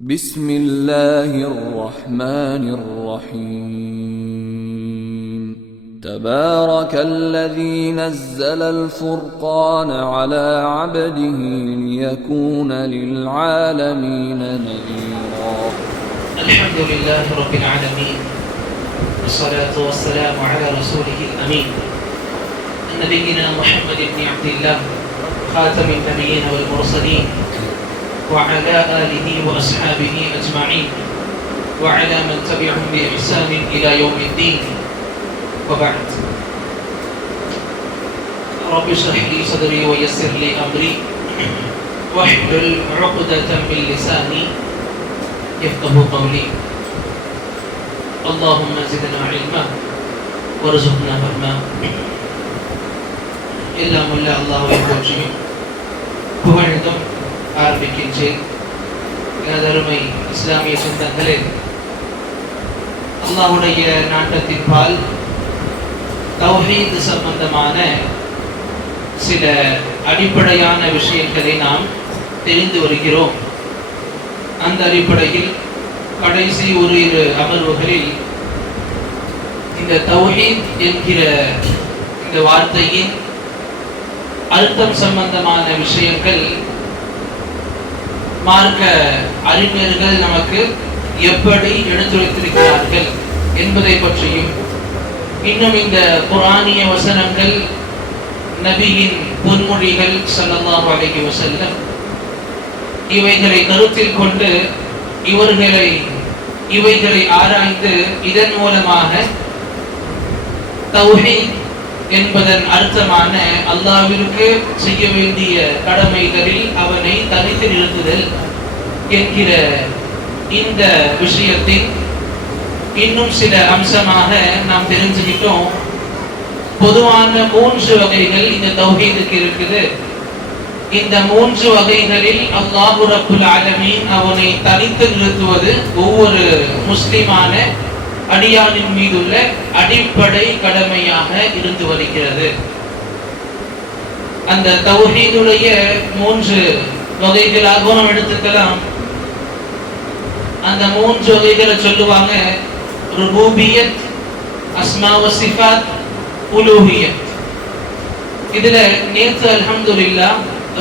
بسم الله الرحمن الرحيم تبارك الذي نزل الفرقان على عبده ليكون للعالمين نذيرا. الحمد لله رب العالمين والصلاة والسلام على رسوله الأمين نبينا محمد بن عبد الله خاتم النبيين والمرسلين وعلى آله وأصحابه أجمعين وعلى من تبعهم بإحسان إلى يوم الدين وبعد. رب اشرح لي صدري ويسر لي أمري واحلل عقدة من لساني يفقه قولي. اللهم زدنا علما وارزقنا فهما. எல்லாம் உள்ள அல்லாஹ்வை போற்றியும் புகழ்ந்தும் ஆரம்பிக்கின்றேன். எனதருமை இஸ்லாமிய சொந்தங்களே, அல்லாஹ்வுடைய நாட்டத்தின்பால் தௌஹீத் சம்பந்தமான சில அடிப்படையான விஷயங்களை நாம் தெரிந்து வருகிறோம். அந்த அடிப்படையில் கடைசி இரு அமர்வுகளில் இந்த தௌஹீத் என்கிற இந்த வார்த்தையின் அர்த்தம் சம்பந்தமான விஷயங்கள் மார்க்க அறிஞர்கள் நமக்கு எப்படி எடுத்துரைத்திருக்கிறார்கள் என்பதை பற்றியும், இன்னும் இந்த குர்ஆனிய வசனங்கள் நபியின் பொன்மொழிகள் ஸல்லல்லாஹு அலைஹி வஸல்லம் இவைகளை கருத்தில் கொண்டு இவைகளை ஆராய்ந்து இதன் மூலமாக தௌஹீத் என்பதன் அர்த்தமான அல்லாஹ்விற்கு செய்ய வேண்டிய கடமைகளில் அவனை தனித்து நிறுத்துதல் என்கிற இந்த விஷயத்தின் இன்னும் சில அம்சமாக நாம் தெரிஞ்சுக்கிட்டோம். பொதுவான 3 வகைகள் இந்த தௌஹீதுக்கு இருக்குது. இந்த 3 வகைகளில் அல்லாஹ் ரப்புல் ஆலமீன் அவனை தனித்து நிறுத்துவது ஒவ்வொரு முஸ்லிமான அடியானின் மீதுள்ள அடிப்படை கடமையாக இருந்து வருகிறது. அந்த தௌஹீதுடைய 3 வகைகளாக நாம் எடுத்துக்கலாம். அந்த 3 வகைகளை சொல்லுவாங்க ருபூபியத், அஸ்மா வ சிஃபாத், உலூஹியத். இதுல நேத்து அல்ஹம்துலில்லாஹ்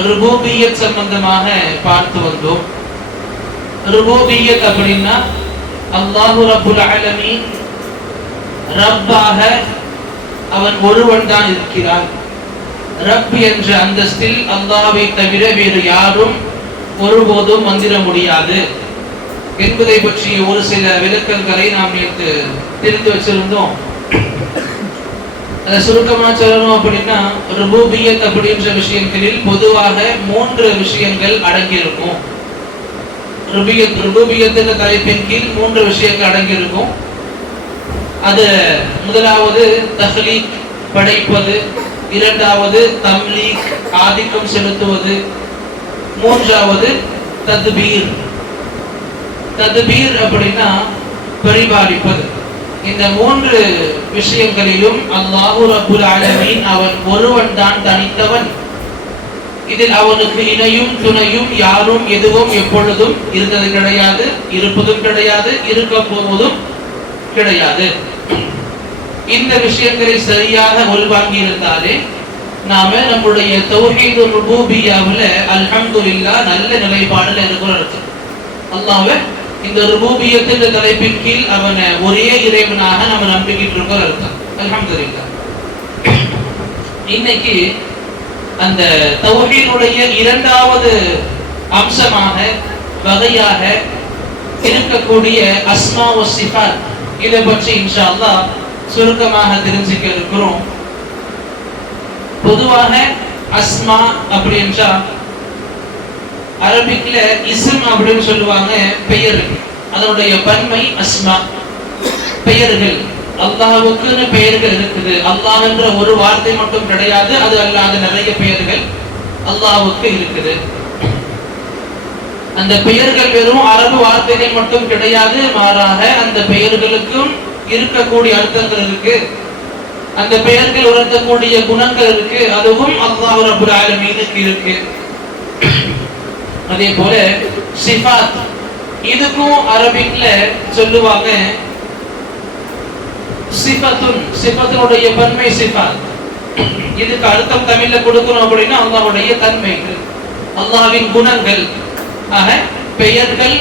ருபூபியத் சம்பந்தமாக பார்த்து வந்தோம். ருபூபியத் அப்படின்னா அல்லாஹ் ரப்புல் ஆலமீன் ரப்பாக அவன் ஒருவன் தான் இருக்கிறான். ரப் என்ற அந்தஸ்தில் அல்லாஹ்வை தவிர வேறு யாரும் ஒருபோதும் வந்திட முடியாது என்பதை பற்றி ஒரு சில விளக்கங்களை நாம் நேற்று தெரிந்து வச்சிருந்தோம். அதை சுருக்கமா சொல்லணும் அப்படின்னா, ருபூபியத் அப்படின்ற விஷயங்களில் பொதுவாக 3 விஷயங்கள் அடங்கியிருக்கும். ருபூபியத் என்ற தலைப்பின் கீழ் 3 விஷயங்கள் அடங்கியிருக்கும். அது முதலாவது தஹ்லீக், படைப்பது, இரண்டாவது தம்லீக், ஆதிக்கம் செலுத்துவது, மூன்றாவது தத்பீர். தத்பீர் அப்படின்னா பரிபாலிப்பது. இந்த 3 விஷயங்களிலும் அல்லாஹ் ரப்புல் ஆலமீன் அவன் ஒருவன் தான் தனித்தவன். இதில் அவனுக்கு இணையும் துணையும் யாரும் எதுவும் எப்பொழுதும் இருந்தது கிடையாது, இருப்பதும் கிடையாது, இருக்க போவதும் கிடையாது. இந்த விஷயங்களை சரியாக உள்வாங்கி இருந்தாலே நாம நம்முடைய தௌஹீது ருபூபிய்யாவுல அல்ஹம்துலில்லாஹ் நல்ல நிலைப்பாடுல இருக்கிறோம். அல்லாஹ்வை இந்த ருபூபியத் என்ற தலைப்பின் கீழ் அவனை ஒரே இறைவனாக நம்ம நம்பிக்கிட்டு இருக்கோம் அர்த்தம். அல்ஹம்துலில்லாஹ். இன்னைக்கு அந்த தௌஹீதுடைய 2வது அம்சமாக வகையாக இருக்கக்கூடிய அஸ்மா வ சிஃபாத், இதை பற்றி இன்ஷா அல்லாஹ் சுருக்கமாக தெரிஞ்சுக்க இருக்கிறோம். பொதுவாக அஸ்மா அப்படி என்றா அரபிக்ல இஸ்ம் அப்படின்னு சொல்லுவாங்க, பெயர். அதனுடைய பன்மை அஸ்மா, பெயர்கள். அல்லாஹ்வுக்குன்னு பெயர்கள் இருக்குது. அல்லாஹ் என்ற ஒரு வார்த்தை மட்டும் கிடையாது, அது அல்லாத நிறைய பெயர்கள் அல்லாஹ்வுக்கு இருக்குது. அந்த பெயர்கள் வெறும் அரபு வார்த்தைகள் மட்டும் கிடையாது, மாறாக அந்த பெயர்களுக்கும் இருக்கக்கூடிய அர்த்தங்கள் இருக்கு. அந்த பெயர்கள் உணர்த்தக்கூடிய குணங்கள் இருக்கு. அதுவும் அல்லாஹ் ரப்புல் ஆலமீனுக்கு இருக்கு. அதே போல சிஃபாத், இதுக்கும் அரபிக்ல சொல்லுவாங்க சிஃபத்துன், சிஃபத்துடைய பன்மை சிஃபாத். இதுக்கு அர்த்தம் தமிழ்ல கொடுக்கணும் அப்படின்னா அல்லாஹ்வுடைய தன்மைகள், அல்லாஹ்வின் குணங்கள். ஆக பெயர்கள்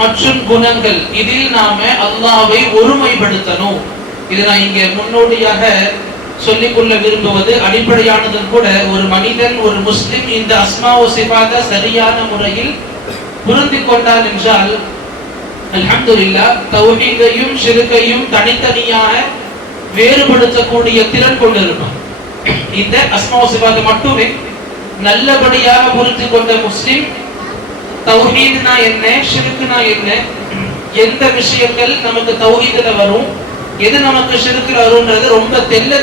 மற்றும் குணங்கள், இதில் நாம அல்லாஹ்வை ஒருமைப்படுத்தணும். இது நான் இங்க முன்னோடியாக சொல்லிக்கொள்ள விரும்புவது அடிப்படையானதும் கூட. ஒரு மனிதன், ஒரு முஸ்லிம் இந்த அஸ்மா வ சிஃபாத்தை சரியான முறையில் புரிந்து கொண்டான் என்றால் அல்ஹம்துலில்லாஹ் தௌஹீதையும் ஷிர்கையும் தனித்தனியாக வேறுபடுத்தக்கூடிய திறன் கொண்டிருப்பான். இந்த அஸ்மா வ சிஃபாத்தை மட்டுமே நல்லபடியாக புரிந்து கொண்ட முஸ்லிம் தௌஹீத்னா என்ன, ஷிர்க்னா என்ன, எந்த விஷயங்கள் நமக்கு தௌஹீதுல வரும், எது நமக்கு ஷிர்க்ல வரும்ன்றது ரொம்ப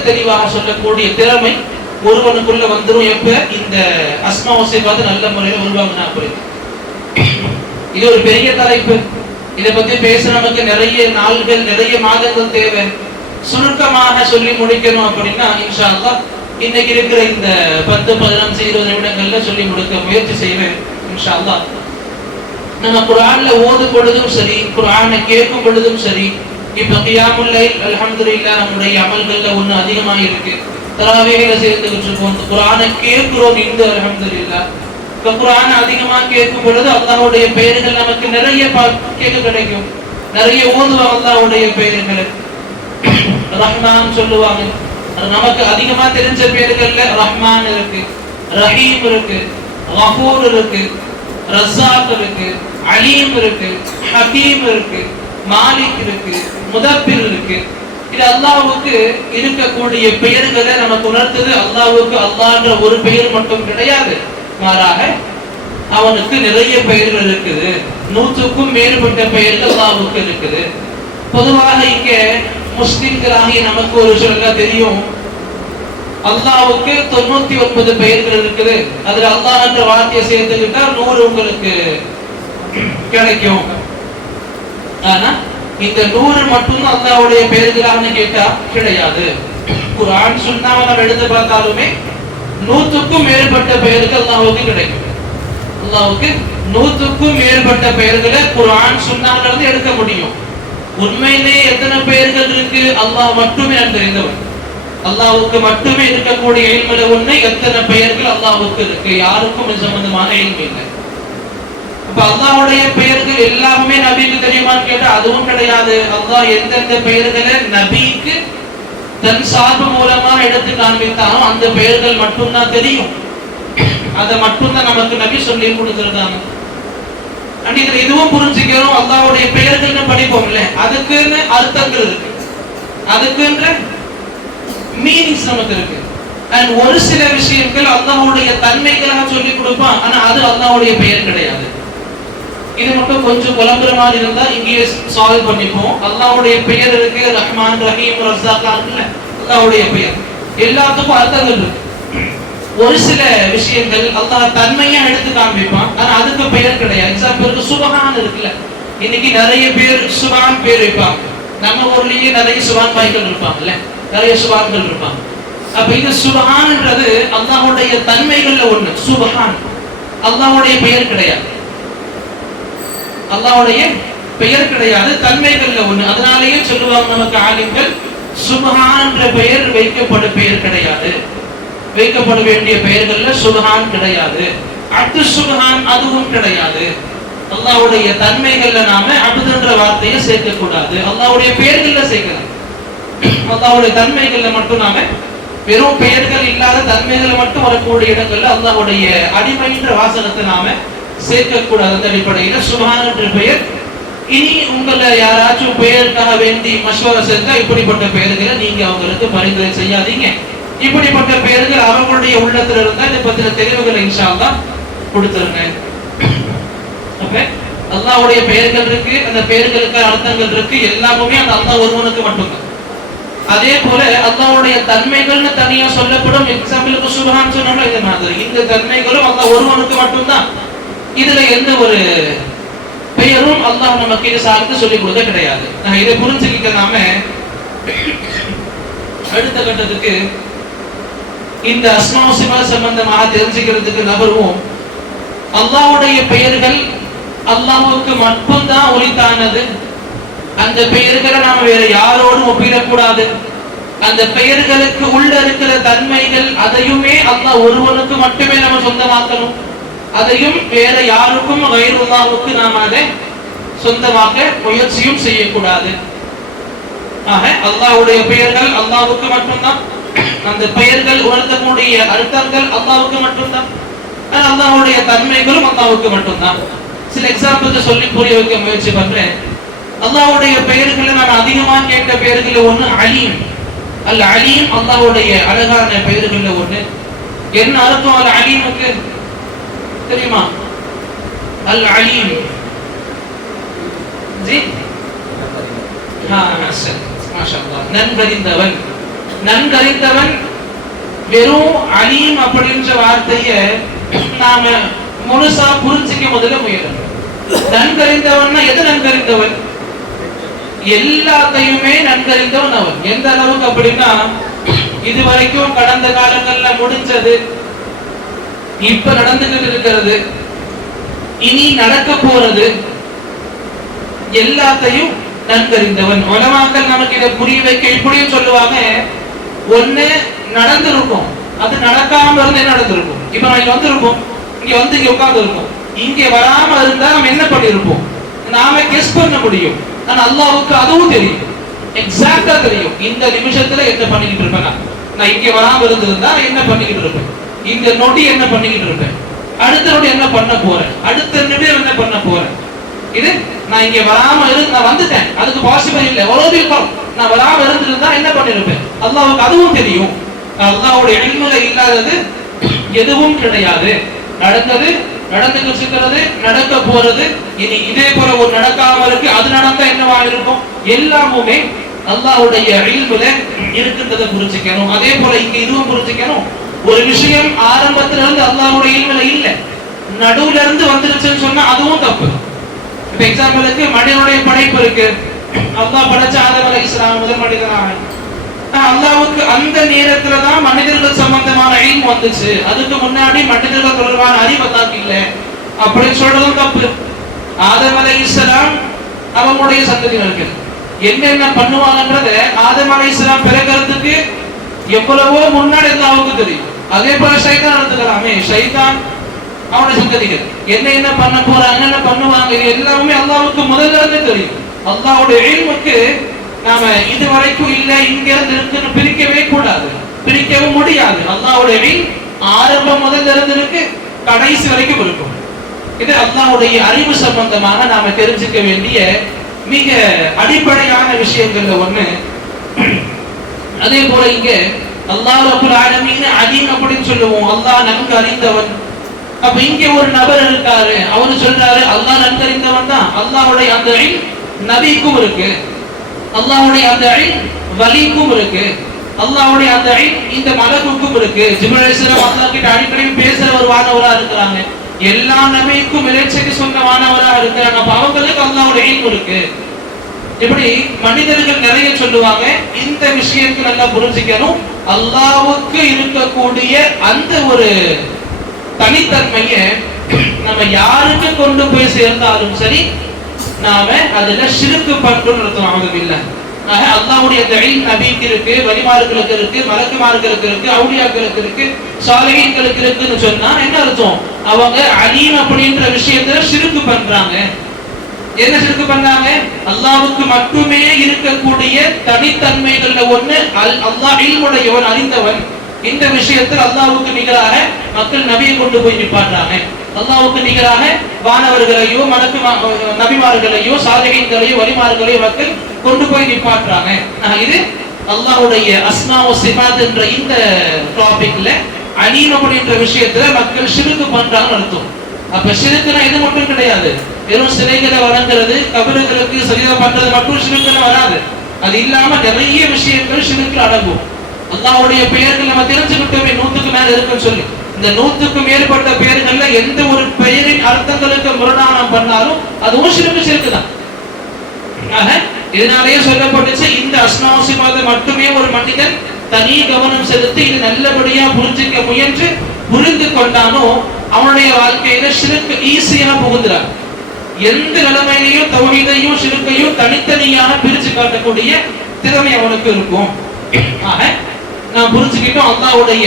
தெளிவாக சொல்லக்கூடிய திறமை ஒருவனுக்குள்ள வந்துரும். எப்ப இந்த அஸ்மா வ சிஃபாத் நல்ல முறையில் உருவாங்கினா புரியுது. இது ஒரு பெரிய தலைப்பு. இதை பத்தி பேச நமக்கு நிறைய நாள்கள், நிறைய மாதங்கள் தேவை. சுருக்கமாக சொல்லி முடிக்கணும் அப்படின்னா இன்ஷா அல்லாஹ் இன்னைக்கு இருக்கிற இந்த 10, 15, 20 நிமிடங்கள்ல சொல்லி முடிக்க முயற்சி செய்வேன் இன்ஷா அல்லாஹ். நம்ம குர்ஆன்ல ஓதும் பொழுதும் சரி, குர்ஆனை கேட்கும் பொழுதும் சரி, இப்ப கியாமுல் லைல் அல்ஹம்துலில்லாஹ் நம்முடைய அமல்கள்ல ஒண்ணு அதிகமாக இருக்கு. தராவீஹ்ல சேர்ந்துகிட்டு இருக்கோம், குர்ஆனை கேட்கிறோம். இந்த அல்ஹம்துலில்லாஹ் இப்ப குர்ஆனை அதிகமா கேட்கும் பொழுது அல்லாஹ்வுடைய பெயர்கள் நமக்கு நிறைய கேட்க கிடைக்கும். நிறைய ஓதுவாங்க அல்லாஹ்வுடைய பெயர்களை. ரஹ்மான் சொல்லுவாங்க, நமக்கு அதிகமா தெரிஞ்ச பெயர்கள்ல ரஹ்மான் இருக்கு, ரஹீம் இருக்கு, கஃபூர் இருக்கு, ரஸாக் இருக்கு, அலீம் இருக்கு, ஹகீம் இருக்கு, மாலிக் இருக்கு, முதப்பிர் இருக்கு. இது அல்லாஹ்வுக்கு இருக்கக்கூடிய பெயர்களை நமக்கு உணர்த்துது. அல்லாஹ்வுக்கு அல்லாஹ்ன்ற ஒரு பெயர் மட்டும் கிடையாது, மாறாக அவனுக்கு நிறைய பெயர்கள் இருக்குது. 100க்கும் மேற்பட்ட பெயர்கள் அல்லாஹ்வுக்கு இருக்குது. பொதுவாக இங்க முஸ்லிம்களாகிய நமக்கு ஒரு சொல்ல தெரியும், அல்லாஹ்வுக்கு 99 பெயர்கள் இருக்குது. அதுல அல்லாஹ் என்ற வார்த்தையை சேர்த்துக்கிட்டா 100 உங்களுக்கு கிடைக்கும். ஆனா இந்த 100 மட்டும் அல்லாஹ்வுடைய பெயர்களான்னு கேட்டா கிடையாது. குர்ஆன் சுன்னாவை நம்ம எடுத்து பார்த்தாலுமே 100க்கும் மேற்பட்ட பெயர்கள் அல்லாஹ்வுக்கு கிடைக்கும். அல்லாஹ்வுக்கு 100க்கும் மேற்பட்ட பெயர்களை குர்ஆன் சுன்னால இருந்து எடுக்க முடியும். உண்மையிலே எத்தனை பெயர்கள் இருக்கு அல்லாஹ் மட்டுமே தெரிந்தவன். அல்லாஹ்வுக்கு மட்டுமே இருக்கக்கூடிய இல்முல ஒண்ணு எத்தனை பெயர்கள் அல்லாஹ்வுக்கு இருக்கு, யாருக்கும் இது சம்பந்தமான இல்மு இல்லை. அப்ப அல்லாஹ்வுடைய பெயர்கள் எல்லாமே நபிக்கு தெரியுமான்னு கேட்டா அதுவும் கிடையாது. அல்லாஹ் எந்தெந்த பெயர்களை நபிக்கு தன் சார்பு மூலமா எடுத்து காண்பித்தாலும் அந்த பெயர்கள் மட்டும்தான் தெரியும். அதை மட்டும்தான் நமக்கு நபி சொல்லி கொடுத்திருக்காங்க. இதுல இதுவும் புரிஞ்சுக்கிறோம், அல்லாஹ்வுடைய பெயர்கள்னு படிப்போம்ல, அதுக்குன்னு அர்த்தங்கள் இருக்கு, அதுக்குன்ற மீனிங்ஸ் நமக்கு இருக்கு. அண்ட் ஒரு சில விஷயங்கள் அல்லாஹ்வுடைய தன்மைகளாக சொல்லி கொடுப்பான், ஆனா அது அல்லாஹ்வுடைய பெயர் கிடையாது. இது மட்டும் கொஞ்சம் குழம்புற மாதிரி இருந்தா இங்கேயே சால்வ் பண்ணிப்போம். அல்லாஹ்வுடைய பெயர் இருக்கு, ரஹ்மான், ரஹீம், ரஸாக் இருக்குல்ல, அல்லாஹ்வுடைய பெயர் எல்லாத்துக்கும் அர்த்தங்கள் இருக்கு. ஒரு சில விஷயங்கள் அல்லாஹ் தன்மையா எடுத்து காண்பிப்பான், ஆனா அதுக்கு பெயர் கிடையாது. எக்ஸாம்பிளுக்கு சுபஹான் இருக்குல்ல, இன்னைக்கு நிறைய பேர் சுபான் பேர் வைப்பாங்க. நம்ம ஊர்லயே நிறைய சுபான் பாய்கள் இருப்பாங்கல்ல, நிறைய சுபான்கள் இருப்பாங்க. அப்ப இது சுபஹான்ன்றது அல்லாஹ்வுடைய தன்மைகள்ல ஒண்ணு. சுபஹான் அல்லாஹ்வுடைய பெயர் கிடையாது, அல்லாஹ்வுடைய பெயர் கிடையாது, தன்மைகள்ல ஒண்ணு. அதனாலேயே சொல்லுவாங்க நமக்கு ஆலிம்கள், சுபஹான் என்ற பெயர் வைக்கப்படும் பெயர் கிடையாது, வைக்கப்பட வேண்டிய பெயர்கள்ல சுபஹான் கிடையாது. அப்து சுபஹான் அதுவும் கிடையாது. அல்லாஹ்வுடைய தன்மைகள்ல நாம அப்துன்ற வார்த்தையை சேர்க்க கூடாது, அல்லாஹ்வுடைய பெயர்கள்ல சேர்க்கலாம். அல்லாஹ்வுடைய தன்மைகள்ல மட்டும் நாம வெறும் பெயர்கள் இல்லாத தன்மைகளை மட்டும் வரக்கூடிய இடங்கள்ல அல்லாஹ்வுடைய அடிமைன்ற வாசகத்தை நாம சேர்க்க கூடாது. அந்த அடிப்படையில சுபஹான் என்ற பெயர், இனி உங்களை யாராச்சும் பெயருக்காக வேண்டி மஷ்வரா செஞ்சா இப்படிப்பட்ட பெயர்களை நீங்க அவங்களுக்கு பரிந்துரை செய்யாதீங்க. இப்படிப்பட்ட பெயர்கள் அவங்களுடைய உள்ளத்துல இருந்தா இதை பத்தின தெளிவுகளை இன்ஷா அல்லாஹ் கொடுத்துருங்க. அப்ப அல்லாஹ்வுடைய பெயர்கள் இருக்கு, அந்த பெயர்களுக்கு அர்த்தங்கள் இருக்கு, எல்லாமே அந்த அல்லாஹ் ஒருவனுக்கு மட்டும்தான். அதே போல அல்லாஹ்வுடைய தன்மைகள்னு தனியா சொல்லப்படும். எக்ஸாம்பிளுக்கு சுப்ஹான் சொன்னோம்னா இந்த மாதிரி இந்த தன்மைகளும் அல்லாஹ் ஒருவனுக்கு மட்டும்தான். இதுல எந்த ஒரு பெயரும் அல்லாஹ் நமக்கு இது சார்ந்து சொல்லிக் கொடுக்க கிடையாது. இதை புரிஞ்சுக்கிட்ட நாம அடுத்த கட்டத்துக்கு இந்த அஸ்மா வ சிஃபாத் சம்பந்தமாக தெரிஞ்சுக்கிறதுக்கு நபருவோம். அல்லாஹ்வுடைய பெயர்கள் அல்லாஹ்வுக்கு மட்டும்தான் உரித்தானது. அந்த பெயர்களை நாம வேற யாரோடும் ஒப்பிடக்கூடாது. அந்த பெயர்களுக்கு உள்ள இருக்கிற தன்மைகள் அதையுமே அல்லாஹ் ஒருவனுக்கு மட்டுமே நம்ம சொந்தமாக்கணும். அதையும் வேற யாருக்கும் கைருல்லாஹ்வுக்கு நாம் அதை சொந்தமாக்க முயற்சியும் செய்யக்கூடாது. ஆக அல்லாஹ்வுடைய பெயர்கள் அல்லாஹ்வுக்கு மட்டும்தான். அந்த பெயர்கள் உணர்த்தக்கூடிய அர்த்தங்கள் அல்லாஹ்வுக்கு மட்டும்தான். அல்லாஹ்வுடைய தன்மைகளும் அல்லாஹ்வுக்கு மட்டும்தான். சில எக்ஸாம்பிள்ஸ் சொல்லி புரிய வைக்க முயற்சி பண்றேன். அல்லாஹ்வுடைய பெயர்களை நாம் அதிகமா கேட்ட பெயர்கள் ஒண்ணு அலீம். அல் அலீம் அல்லாஹ்வுடைய அழகான பெயர்கள் ஒண்ணு. என்ன அர்த்தம் அல் அலீமுக்கு தெரியுமா? அல் அலீம் ஜி மாஷாஅல்லாஹ் நன்கறிந்தவன். நன்கறிந்தவன் வெறும் அலீம் அப்படின்ற வார்த்தையை நாம முழுசா புரிஞ்சிக்க முதல்ல முயலும். நன்கறிந்தவன்னா எது நன்கறிந்தவன்? எல்லாத்தையுமே நன்கறிந்தவன் அவன். எந்த அளவுக்கு அப்படின்னா, இதுவரைக்கும் கடந்த காலங்கள்ல முடிஞ்சது, இப்ப நடந்துகிட்டு இருக்கிறது, இனி நடக்க போறது எல்லாத்தையும் நன்கறிந்தவன். உலமாக்கள் நமக்கு இதை புரிய வைக்க இப்படியும் சொல்லுவாங்க. ஒண்ணு நடந்திருக்கும், அது நடக்காம இருந்து என்ன நடந்திருக்கும். இப்ப நான் இங்க வந்திருப்போம், இங்க வந்து இங்க உட்கார்ந்து இருக்கும். இங்க வராம இருந்தா நம்ம என்ன பண்ணிருப்போம் நாம கெஸ் பண்ண முடியும். ஆனா அல்லாஹ்வுக்கு அதுவும் தெரியும், எக்ஸாக்ட்டா தெரியும். இந்த நிமிஷத்துல என்ன பண்ணிக்கிட்டு இருப்பேன், நான் இங்க வராம இருந்திருந்தா என்ன பண்ணிக்கிட்டு இருப்பேன், இந்த நொடி என்ன பண்ணிக்கிட்டு இருப்பேன், அடுத்த நொடி என்ன பண்ண போறேன், அடுத்த நிமிடம் என்ன பண்ண போறேன். இது நான் இங்க வராம இருந்து நான் வந்துட்டேன், அதுக்கு பாசிபிள் இல்ல. நான் வராம இருந்திருந்தா என்ன பண்ணிருப்பேன், அல்லாஹ்வுக்கு அதுவும் தெரியும். அல்லாஹ்வுடைய இல்முல இல்லாதது எதுவும் கிடையாது. நடந்தது, நடந்துகிட்டு இருக்கிறது, நடக்க போறது, இனி இதே போல ஒரு நடக்காம இருக்கு, அது நடந்தா என்னவா இருக்கும், எல்லாமே அல்லாஹ்வுடைய இல்முல இருக்கின்றதை புரிஞ்சுக்கணும். அதே போல இங்க இதுவும் புரிஞ்சுக்கணும். ஒரு விஷயம் ஆரம்பத்துல இருந்து அல்லாஹ்வுடைய இல்முல இல்ல, நடுவுல இருந்து வந்துருச்சுன்னு சொன்னா அதுவும் தப்பு. இப்ப எக்ஸாம்பிளுக்கு மனிதனுடைய படைப்பு இருக்கு. அல்லாஹ் படைச்ச ஆதம் அலைஹிஸ்ஸலாம் முதல் மனிதனாக. அல்லாஹ்வுக்கு அந்த நேரத்துல தான் மனிதர்கள் சம்பந்தமான இல்மு வந்துச்சு. அதுக்கு முன்னாடி மனிதர்கள் தொடர்பான அறிவு அல்லாஹ்க்கு இல்ல அப்படின்னு சொல்றதும் தப்பு. ஆதம் அலைஹிஸ்ஸலாம் அவங்களுடைய சந்ததியினர்கள் என்னென்ன பண்ணுவாங்கன்றத ஆதம் அலைஹிஸ்ஸலாம் பிறக்கிறதுக்கு எவ்வளவோ முன்னாடி அல்லாஹ்வுக்கு தெரியும். அதே போல ஷைத்தான் நடந்துக்கலாமே, ஷைத்தான் அவனுடைய சந்ததிகள் என்ன பண்ண போறாங்க, என்ன பண்ணுவாங்க, எல்லாமே அல்லாஹ்வுக்கு முதல்ல இருந்தே தெரியும். அல்லாஹ்வுடைய இல்முக்கு நாம இதுவரைக்கும் இல்ல இங்க இருந்து இருக்குன்னு பிரிக்கவே கூடாது, பிரிக்கவும் முடியாது. அல்லாஹ்வுடைய இல்ம் ஆரம்பம் முதல்ல இருந்து இருக்கு, கடைசி வரைக்கும் இருக்கும். இது அல்லாஹ்வுடைய அறிவு சம்பந்தமாக நாம தெரிஞ்சுக்க வேண்டிய மிக அடிப்படையான விஷயங்கள்ல ஒண்ணு. அதே போல இங்க அல்லாஹ் ரப்பல் ஆலமீன் அலீம் அப்படின்னு சொல்லுவோம். அல்லாஹ் நன்கு அறிந்தவன். அப்ப இங்க ஒரு நபர் இருக்காரு, அவரு சொல்றாரு அல்லாஹ் நன்கு அறிந்தவன் தான். அல்லாஹ்வுடைய அந்த இல்ம் நபிக்கும் இருக்கு, அல்லாஹ்வுடைய அந்த இல்ம் வலிக்கும் இருக்கு, அல்லாஹ்வுடைய அந்த இல்ம் இந்த மலக்குக்கும் இருக்கு. ஜிப்ரீல் அலைஹிஸ்ஸலாம் அல்லாஹ் கிட்ட அடிக்கடி பேசுற ஒரு வானவரா இருக்கிறாங்க. எல்லா நபிக்கும் இறைச்சைக்கு சொந்தமானவரா இருக்கிறாங்க. அப்ப அவங்களுக்கு அல்லாஹ்வுடைய இல்ம் இருக்கு. இப்படி மனிதர்கள் நிறைய சொல்லுவாங்க. இந்த விஷயத்தை நல்லா புரிஞ்சுக்கணும். அல்லாஹ்வுக்கு இருக்கக்கூடிய அந்த ஒரு தனித்தன்மையை நம்ம யாருக்கு கொண்டு போய் சேர்ந்தாலும் சரி, நாம அதுல ஷிர்க் பண்றோம்னு அர்த்தம். அவுதுபில்லாஹ். அல்லாஹ்வுடைய அந்த இல்ம் நபிக்கு இருக்கு, வலிமார்களுக்கு இருக்கு, மலக்குமார்களுக்கு இருக்கு, அவுலியாக்களுக்கு இருக்கு, சாலிஹீன்களுக்கு இருக்குன்னு சொன்னா என்ன அர்த்தம்? அவங்க அலீம் அப்படின்ற விஷயத்துல ஷிர்க் பண்றாங்க. என்ன ஷிர்க் பண்ணாங்க? அல்லாஹ்வுக்கு மட்டுமே இருக்கக்கூடிய தனித்தன்மைகள்ல ஒண்ணு அல்லாஹ் இல்முடையவன், அறிந்தவன். இந்த விஷயத்தில் அல்லாஹ்வுக்கு நிகராக மக்கள் நபியை கொண்டு போய் நிப்பாட்டுறாங்க. அல்லாஹ்வுக்கு நிகராக வானவர்களையோ நபிமார்களையோ சாலிஹீன்களையோ வலிமார்களையோ மக்கள் கொண்டு போய் நிப்பாட்டுறாங்க. இது அல்லாஹ்வுடைய அஸ்மா வ சிஃபாத் என்ற இந்த டாபிக்ல அலீம் அப்படின்ற விஷயத்துல மக்கள் ஷிர்க் பண்றாங்கன்னு அர்த்தம். அப்ப ஷிர்க்னா இது மட்டும் கிடையாது. வெறும் சிலைகளை வணங்குறது, கபறுகளுக்கு சஜதா பண்றது மட்டும் ஷிர்க்ல வராது. அது இல்லாம நிறைய விஷயங்கள் ஷிர்க்ல அடங்கும். அல்லாஹ்வுடைய பெயர்கள் நம்ம தெரிஞ்சுக்கிட்டோமே 100க்கு மேல இருக்குன்னு சொல்லி. இந்த 100க்கு மேற்பட்ட பெயர்கள்ல எந்த ஒரு பெயரின் அர்த்தங்களுக்கு முரணானம் பண்ணாலும் அதுவும் ஷிர்க் தான். இதனாலேயே சொல்லப்பட்டுச்சு, இந்த அஸ்மா வ சிஃபாத்தை மட்டுமே ஒரு மனிதன் தனி கவனம் செலுத்தி இது நல்லபடியா புரிஞ்சுக்க முயன்று புரிந்து கொண்டானோ அவனுடைய வாழ்க்கையில ஷிர்க் ஈஸியா புகுந்துறான். எந்த நிலைமையிலையும் தௌஹீதையும் ஷிர்கையும் தனித்தனியாக பிரிச்சு காட்டக்கூடிய திறமை அவனுக்கு இருக்கும். ஆக நாம் புரிஞ்சுக்கிட்டோம் அல்லாஹ்வுடைய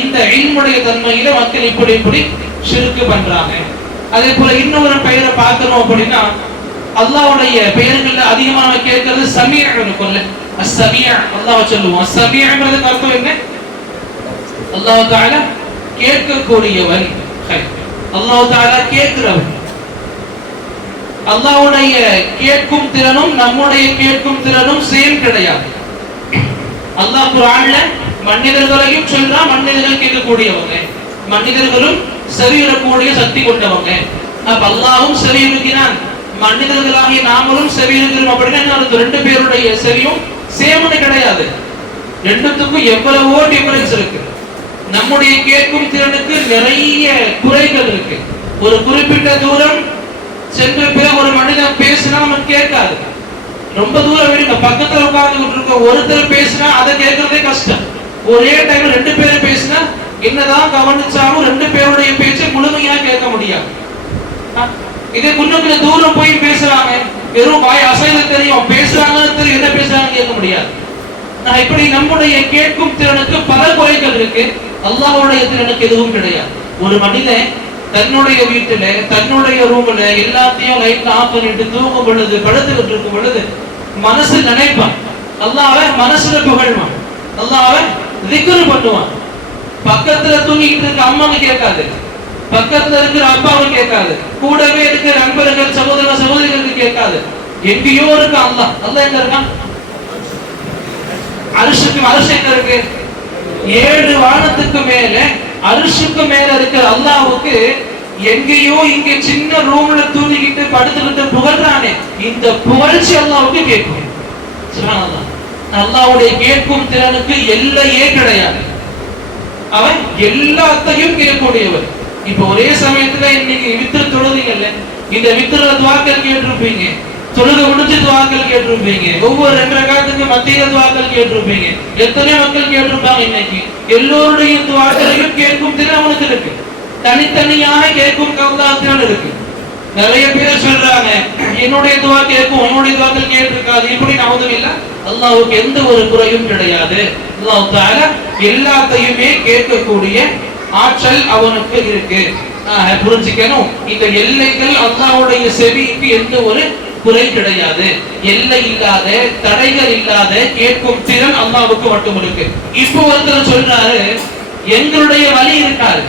இந்த இல்முடைய தன்மையில மக்கள் இப்படி இப்படி ஷிர்க் பண்றாங்க. அதே போல இன்னொரு பெயரை பார்க்கணும் அப்படின்னா அல்லாஹ்வுடைய பெயர்கள்ல அதிகமாக கேட்கிறது சமீஅ் இருக்கும்ல. அஸ்-சமீஅ் அல்லாஹ் சொல்லுவான். அஸ்-சமீஅ்ங்கிறதுக்கு அர்த்தம் என்ன? அல்லாஹ் தஆலா கேட்கக்கூடியவன். அல்லாஹ் தஆலா கேட்கிறவன். அல்லாஹ்வுடைய கேட்கும் திறனும் நம்முடைய கேட்கும் திறனும் சேம் கிடையாது. அல்லாஹ் குர்ஆன்ல மனிதர்களையும் சொல்றான், மனிதர்கள் கேட்கக்கூடியவங்க, மனிதர்களும் செவியிடக்கூடிய சக்தி கொண்டவங்க. அப்ப அல்லாஹ்வும் செவியிடுகிறான், மனிதர்களாகிய நாமளும் செவியிடுகிறோம். அப்படின்னா என்ன அர்த்தம்? ரெண்டு பேருடைய செவியும் சேம்னு கிடையாது. ரெண்டுத்துக்கும் எவ்வளவோ டிஃபரன்ஸ் இருக்கு. நம்முடைய கேட்கும் திறனுக்கு நிறைய குறைகள் இருக்கு. ஒரு குறிப்பிட்ட தூரம் சென்ற பிறகு ஒரு மனிதன் பேசினா நமக்கு கேட்காது. ரொம்ப தூரம் விடுங்க, பக்கத்துல உட்கார்ந்துட்டு இருக்க ஒருத்தர் பேசினா அதை கேட்கறதே கஷ்டம். ஒரே டைம்ல ரெண்டு பேரும் பேசினா என்னதான் கவனிச்சாலும் ரெண்டு பேருடைய பேச்சை முழுமையா கேட்க முடியாது. இதே கொஞ்சம் தூரம் போய் பேசுறாங்க, வெறும் வாய் அசைவு தெரியும், பேசுறாங்கன்னு தெரியும், என்ன பேசுறாங்க கேட்க முடியாது. இப்படி நம்முடைய கேட்கும் திறனுக்கு பல குறைகள் இருக்கு. அல்லாஹ்வுடைய திறனுக்கு எதுவும் கிடையாது. ஒரு மனிதன் தன்னுடைய வீட்டுல தன்னுடைய ரூம்ல எல்லாத்தையும் லைட் ஆஃப் பண்ணிட்டு தூங்கும் பொழுது படுத்துக்கிட்டு இருக்கும் பொழுது மனசு நினைப்பான், அல்லாஹ்வை மனசுல புகழ்வான், அல்லாஹ்வை திக்ர் பண்ணுவான். பக்கத்துல தூங்கிட்டு இருக்க அம்மாவுக்கு கேட்காது, பக்கத்துல இருக்கிற அப்பாவுக்கு கேட்காது, கூடவே இருக்கிற நண்பர்கள் சகோதர சகோதரிகளுக்கு கேட்காது. எங்கேயோ இருக்கு அல்லாஹ். அல்லாஹ் எங்க இருக்கான்? அரிஷ் எங்க இருக்கு? 7 வானத்துக்கு மேல அரிஷுக்கு மேல இருக்கிற அல்லாஹ்வுக்கு எங்கேயோ இங்க சின்ன ரூம்ல தூங்கிக்கிட்டு படுத்துக்கிட்டு புகழ்றானே, இந்த புகழ்ச்சி அல்லாஹ்வுக்கு கேட்கும். சுப்ஹானல்லாஹ். அல்லாஹ்வுடைய கேட்கும் திறனுக்கு எல்லையே கிடையாது. அவன் எல்லாத்தையும் கேட்கக்கூடியவர். இப்ப ஒரே சமயத்துல இன்னைக்கு வித்ர் தொழுதீங்கல்ல, இந்த வித்ர்ல துஆக்கள் கேட்டிருப்பீங்க, தொழுகை முடிஞ்சு துஆக்கள் கேட்டிருப்பீங்க, ஒவ்வொரு 2 ரக்காத்துக்கு மத்தியில துஆக்கள் கேட்டிருப்பீங்க. எத்தனை மக்கள் கேட்டிருப்பாங்க? இன்னைக்கு எல்லோருடைய துஆக்களையும் கேட்கும் திறன் அவனுக்கு இருக்கு. தனித்தனியாக கேட்கும் கவுதாத்திரன் இருக்கு. நிறைய பேர் சொல்றாங்க என்னுடைய துஆ கேட்கும், என்னுடைய துஆக்கள் கேட்டிருக்காது. இப்படி நவுதுபில்லா, அல்லாஹ்வுக்கு எந்த ஒரு குறையும் கிடையாது. அல்லாஹ் தஆலா எல்லாத்தையுமே கேட்கக்கூடிய ஆற்றல் அவனுக்கு இருக்கு. புரிஞ்சுக்கணும், இந்த எல்லைகள் அல்லாஹ்வுடைய செவிக்கு எந்த ஒரு குறை கிடையாது. எல்லை இல்லாத தடைகள் இல்லாத கேட்கும் திறன் அல்லாஹ்வுக்கு மட்டும் இருக்கு. இப்போ ஒருத்தர் சொல்றாரு எங்களுடைய வலி இருக்காரு,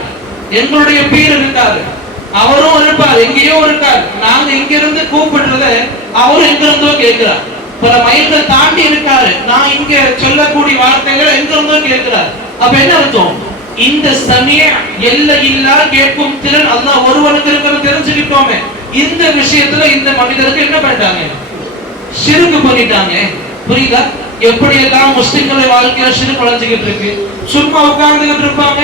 எங்களுடைய பீர் இருக்காரு, அவரும் இருப்பார், எங்கேயோ இருக்கார், நாங்க இங்க இருந்து கூப்பிடுறத அவரும் எங்க இருந்தோ கேட்கிறார், பல மைல்கள் தாண்டி இருக்காரு, நான் இங்க சொல்லக்கூடிய வார்த்தைகள் எங்க இருந்தோ கேட்கிறார். அப்ப என்ன அர்த்தம்? இந்த சமய எல்லை இல்லா கேட்கும் திறன் அல்லாஹ் ஒருவனுக்கு இருக்கிறது தெரிஞ்சுக்கிட்டோமே. இந்த விஷயத்துல இந்த மனிதருக்கு என்ன பண்ணிட்டாங்க? ஷிர்க் பண்ணிட்டாங்க. புரியுதா? எப்படி எல்லாம் முஸ்லிம்களை வாழ்க்கையில ஷிர்க் வளர்ந்துகிட்டு இருக்கு. சும்மா உட்கார்ந்துகிட்டு இருப்பாங்க,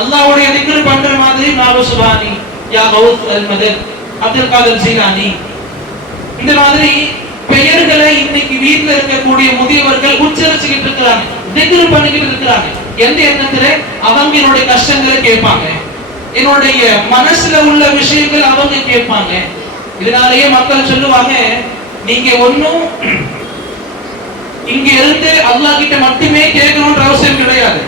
அல்லாஹ்வுடைய திக்ர் பண்ற மாதிரி நாபு சுபானி, யா கௌஸ் அல் மதத், அப்துல் காதர் ஜீலானி, இந்த மாதிரி பெயர்களை இன்னைக்கு வீட்டுல இருக்கக்கூடிய முதியவர்கள் உச்சரிச்சுக்கிட்டு இருக்கிறாங்க, திக்ர் பண்ணிக்கிட்டு இருக்கிறாங்க. எந்த எண்ணத்துல? அவங்களுடைய கஷ்டங்களை கேட்பாங்க, என்னுடைய மனசுல உள்ள விஷயங்கள் அவங்க கேட்பாங்க. இதனாலேயே மக்கள் சொல்லுவாங்க, நீங்க ஒன்னும் இங்க இருந்து அல்லாஹ் கிட்ட மட்டுமே கேட்கணும்ன்ற அவசியம் கிடையாது.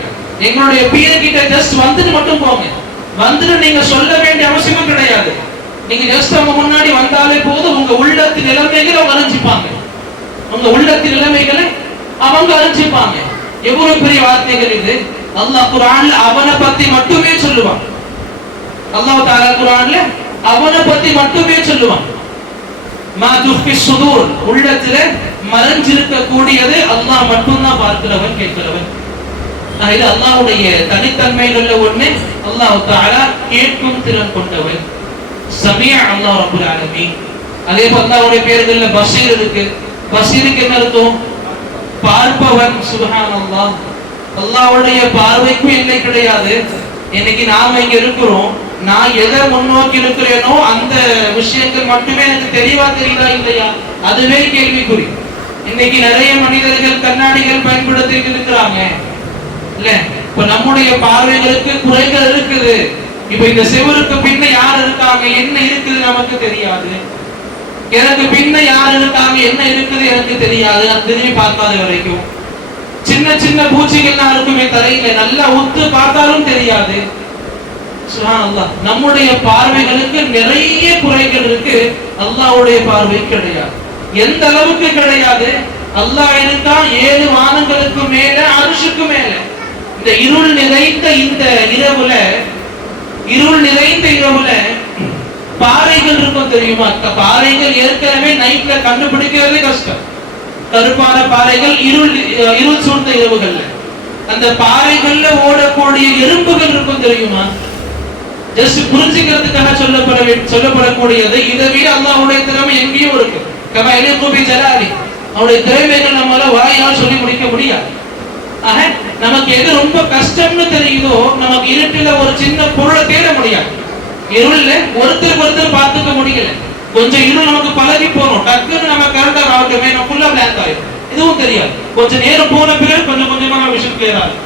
எங்களுடைய பீர் கிட்ட ஜஸ்ட் வந்துட்டு மட்டும் போங்க, வந்துட்டு நீங்க சொல்ல வேண்டிய அவசியமும் கிடையாது. நீங்க ஜஸ்ட் அவங்க முன்னாடி வந்தாலே போதும், உங்க உள்ளத்தின் நிலைமைகளை அவங்க அறிஞ்சிப்பாங்க, உங்க உள்ளத்தின் நிலைமைகளை அவங்க அறிஞ்சிப்பாங்க. எவ்வளவு பெரிய வார்த்தைகள் இது! அல்லாஹ் குர்ஆன்ல அவனை பத்தி மட்டுமே சொல்லுவான். அல்லாஹ் தஆலா குர்ஆன்ல அவனை பத்தி மட்டுமே சொல்லுவான். மா துஃபி சுதூர், உள்ளத்தில மறைஞ்சிருக்க கூடியது அல்லாஹ் மட்டும்தான் பார்க்கிறவன், கேட்கிறவன். இது அல்லாஹ்வுடைய தனித்தன்மையில் உள்ள ஒண்ணு. அல்லாஹ் தஆலா கேட்கும் திறன் கொண்டவன், சமீஅ அல்லாஹ் ரப்பல் ஆலமீன். அதே போல அல்லாஹ்வுடைய பெயர்கள்ல பஸீர் இருக்கு. பஸீருக்கு என்ன அர்த்தம்? பார்ப்பவன். சுப்ஹானல்லாஹ். அல்லாஹ்வுடைய பார்வைக்கு எல்லை கிடையாது. இன்னைக்கு நாம இங்க இருக்கிறோம், நான் எதை முன்னோக்கி இருக்கிறேனோ அந்த விஷயங்கள் மட்டுமே எனக்கு தெளிவா தெரியுதா இல்லையா, அதுவே கேள்விக்குறி. இன்னைக்கு நிறைய மனிதர்கள் கண்ணாடிகள் பயன்படுத்திட்டு இருக்கிறாங்க இல்ல. இப்ப நம்முடைய பார்வைகளுக்கு குறைகள் இருக்குது. இப்ப இந்த செவருக்கு பின்ன யார் இருக்காங்க, என்ன இருக்குது நமக்கு தெரியாது. எனக்கு பின்ன யார் இருக்காங்க, என்ன இருக்குது எனக்கு தெரியாது, நான் திரும்பி பார்க்காத வரைக்கும். சின்ன சின்ன பூச்சிகள்லாம் இருக்குமே தரையில, நல்லா உத்து பார்த்தாலும் தெரியாது. சுப்ஹானல்லாஹ், நம்முடைய பார்வைகளுக்கு நிறைய குறைகள் இருக்கு, அல்லாஹ்வுடைய பார்வை கிடையாது. எந்த அளவுக்கு கிடையாது? அல்லாஹ் இருக்கா 7 வானங்களுக்கு மேல, அர்ஷுக்கு மேல. இந்த இருள் நிறைந்த இரவுல பாறைகள் இருக்கும் தெரியுமா? பாறைகள் ஏற்கனவே நைட்ல கண்டுபிடிக்கிறதே கஷ்டம். கருப்பான பாறைகள் இருள் சூழ்ந்த இரவுகள்ல, அந்த பாறைகள்ல ஓடக்கூடிய எறும்புகள் இருக்கும் தெரியுமா? ஜஸ்ட் புரிஞ்சுக்கிறதுக்காக சொல்லப்படக்கூடியது. இதை விட அல்லாஹ்வுடைய திறமை எங்கேயும் இருக்கு. கமா இலகுபி ஜலாலி, அவருடைய திறமைகள் நம்மளால வாயால் சொல்லி முடிக்க முடியாது. ஆக நமக்கு எது ரொம்ப கஷ்டம்னு தெரியுதோ, நமக்கு இருட்டுல ஒரு சின்ன பொருளை தேட முடியாது. இருள்ல ஒருத்தர் பார்த்துக்க முடியல. கொஞ்சம் இருள் நமக்கு பழகி போறோம், டக்குன்னு நம்ம கரண்ட் ஆகட்டுமே, நம்ம ஃபுல்லா பிளாங்க் ஆயிடும், இதுவும் தெரியாது. கொஞ்சம் நேரம் போன பிறகு கொஞ்சம் கொஞ்சமா நம்ம விஷயம் கிளியர் ஆகும்.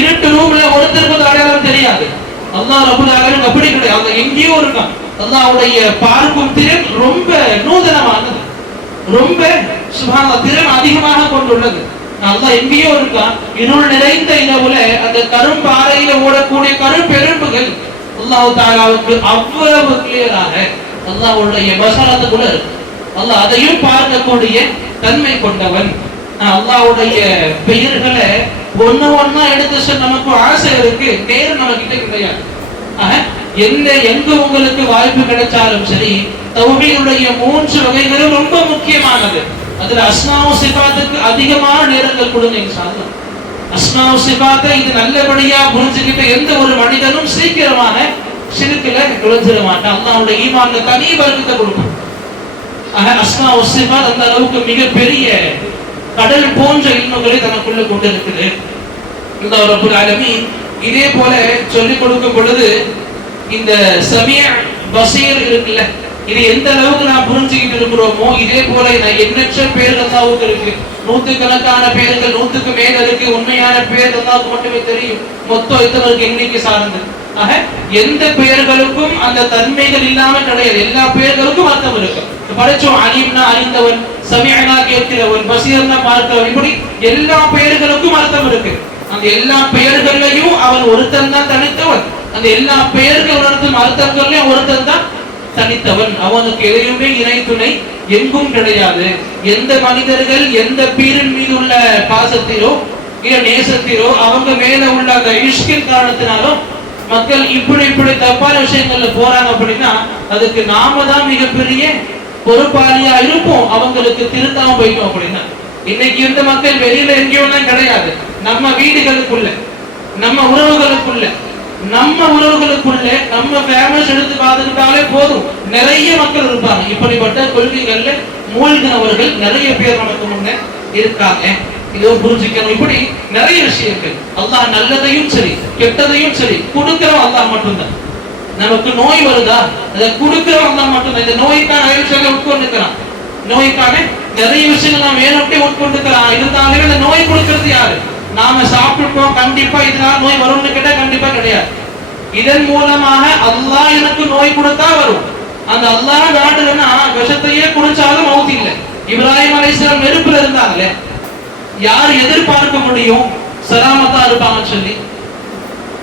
இருட்டு ரூம்ல ஒருத்தருக்கு அடையாளம் தெரியாது. அல்லாஹ் ரப்பல் ஆலமீன் அப்படி கிடையாது, அல்லாஹ் எங்கேயோ இருக்கான். அல்லாஹ்வுடைய பார்க்கும் திறன் ரொம்ப நூதனமானது, ரொம்ப சுப்ஹானல்லாஹ் திறன் அதிகமாக கொண்டுள்ளது. அல்லாஹ் எங்கேயோ இருக்கான். இருள் நிறைந்த இரவுல அந்த கரும்பாறையில ஓடக்கூடிய கருப்பெரும்புகள் அல்லாஹ் தஆலாவுக்கு அவ்வளவு கிளியராக அல்லாஹ்வுடைய பஸரத்துக்குள்ள இருக்கு. அல்லாஹ் அதையும் பார்க்கக்கூடிய தன்மை கொண்டவன். அல்லாஹ்வுடைய பெயர்களை ஒண்ணா எடுத்து சொல்ல நமக்கு ஆசை இருக்கு, நேரம் நம்ம கிட்ட கிடையாது. எங்க உங்களுக்கு வாய்ப்பு கிடைச்சாலும் சரி, தௌஹீதுடைய 3 வகைகளும் ரொம்ப முக்கியமானது. அதுல அஸ்மாஉ சிஃபாத்துக்கு அதிகமான நேரங்கள் கொடுங்க இன்ஷாஅல்லாஹ். அஸ்மாஉ சிஃபாத்தை இது நல்லபடியா புரிஞ்சுக்கிட்ட எந்த ஒரு மனிதனும் சீக்கிரமாக ஷிர்க்ல நுழைஞ்சிட மாட்டான். அல்லாஹ்வுடைய ஈமான்ல தனி பரக்கத்தை கொடுக்கும். அஸ்மாஉ சிஃபாத் அந்த அளவுக்கு மிகப்பெரிய கடல் போன்ற இல்முகளை தனக்குள்ள கொண்டு இருக்குது. அல்லாஹ் ரப்பல் ஆலமீன் இதே போல சொல்லிக் கொடுக்கும் பொழுது இந்த சமீஅ பஸீர் இருக்குல்ல, இது எந்த அளவுக்கு நான் புரிஞ்சுக்கிட்டு இருக்கிறோமோ இதே போல எண்ணற்ற பேர்கள் அல்லாஹ்வுக்கு இருக்கு. 100கணக்கான பேர்கள், 100க்கு மேல இருக்கு. உண்மையான பேர் அல்லாஹ்வுக்கு மட்டுமே தெரியும். மொத்தம் எத்தனை இருக்கு எண்ணிக்கை சார்ந்து. ஆக எந்த பெயர்களுக்கும் அந்த தன்மைகள் இல்லாம கிடையாது. எல்லா பெயர்களுக்கும் அர்த்தம் இருக்கு. படைச்சோம் அலீம்னா அறிந்தவன், சமீஅனா கேட்கிறவன், பஸீர்னா பார்க்கிறவன், இப்படி எல்லா பெயர்களுக்கும் அர்த்தம் இருக்கு. அந்த எல்லா பெயர்களையும் அவன் ஒருத்தன் தான் தனித்தவன். அந்த எல்லா பெயர்கள் அர்த்தங்களையும் ஒருத்தன் தான் தனித்தவன். அவனுக்கு எதையுமே இணை துணை எங்கும் கிடையாது. எந்த மனிதர்கள் எந்த பீரின் மீது உள்ள பாசத்திலோ இல்ல நேசத்திலோ அவங்க மேல உள்ள அந்த இஷ்கின் காரணத்தினாலும் மக்கள் இப்படி தப்பான விஷயங்கள்ல போறாங்க அப்படின்னா அதுக்கு நாம தான் மிகப்பெரிய பொறுப்பாளியா இருப்போம். அவங்களுக்கு திருத்தாம போயிட்டோம் அப்படின்னா. இன்னைக்கு இருந்த மக்கள் வெளியில எங்கேயும் தான் கிடையாது. நம்ம வீடுகளுக்குள்ள, நம்ம உறவுகளுக்குள்ள நம்ம ஃபேமஸ் எடுத்து பார்த்துக்கிட்டாலே போதும், நிறைய மக்கள் இருப்பாங்க. இப்படிப்பட்ட கொள்கைகள்ல மூழ்கினவர்கள் நிறைய பேர் நமக்கு முன்ன இருக்காங்க. இதோ புரிஞ்சுக்கணும். இப்படி நிறைய விஷயங்கள் அல்லாஹ் நல்லதையும் சரி கெட்டதையும் சரி கொடுக்கிறோம் அல்லாஹ் மட்டும்தான். நமக்கு நோய் வருதா, அதை கொடுக்கிறோம் அல்லாஹ் மட்டும்தான். இந்த நோய்க்கான நிறைய விஷயங்களை உட்கொண்டுக்கிறான். நோய்க்கான நிறைய விஷயங்கள் நாம் வேணும்ட்டே உட்கொண்டுக்கிறான். இருந்தாலும் அந்த நோய் கொடுக்கிறது யாரு? நாம சாப்பிட்டோம், கண்டிப்பா இதனால நோய் வரும்னு கேட்டா கண்டிப்பா கிடையாது. இதன் மூலமாக அல்லாஹ் எனக்கு நோய் கொடுத்தா வரும். அந்த அல்லாஹ் நாடுன்னா விஷத்தையே குடிச்சாலும் மௌத் இல்லை. இப்ராஹிம் அலைஹிஸ்ஸலாம் நெருப்புல இருந்தாங்களே, யார் எதிர்பார்க்க முடியும் சலாமத்தா இருப்பாங்கன்னு சொல்லி?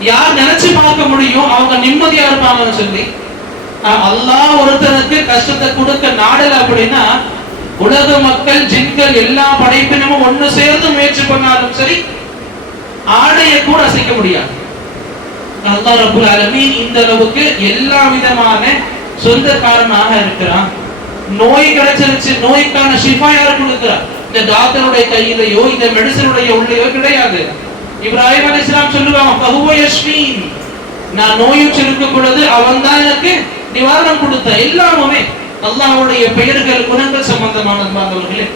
யார் நினைச்சு பார்க்க முடியும் அவங்க நிம்மதியா இருப்பாங்கன்னு சொல்லி? அல்லாஹ் ஒருத்தனுக்கு கஷ்டத்தை கொடுக்க நாடல அப்படின்னா உலக மக்கள், ஜின்கள், எல்லா படைப்பினமும் ஒண்ணு சேர்ந்து முயற்சி பண்ணாலும் சரி ஆடையை கூட அசைக்க முடியாது. அல்லாஹ் ரப்பல் ஆலமீன் இந்த அளவுக்கு எல்லா விதமான சொந்தக்காரனாக இருக்கிறான். நோய் கிடைச்சிருச்சு, நோய்க்கான ஷிஃபா யாரு கொடுக்கிறார்? இந்த டாக்டருடைய கையிலையோ இந்த மெடிசனுடைய உள்ளேயோ கிடையாது. இப்ராஹிம் அலைஹிஸ்ஸலாம் சொல்லுவாங்க, ஃபஹுவ யஷ்ஃபீன், நான் நோயுற்று இருக்கும் பொழுது அவன் தான் எனக்கு நிவாரணம் கொடுத்த. எல்லாமே அல்லாஹ்வுடைய பெயர்கள் குணங்கள் சம்பந்தமானவர்களே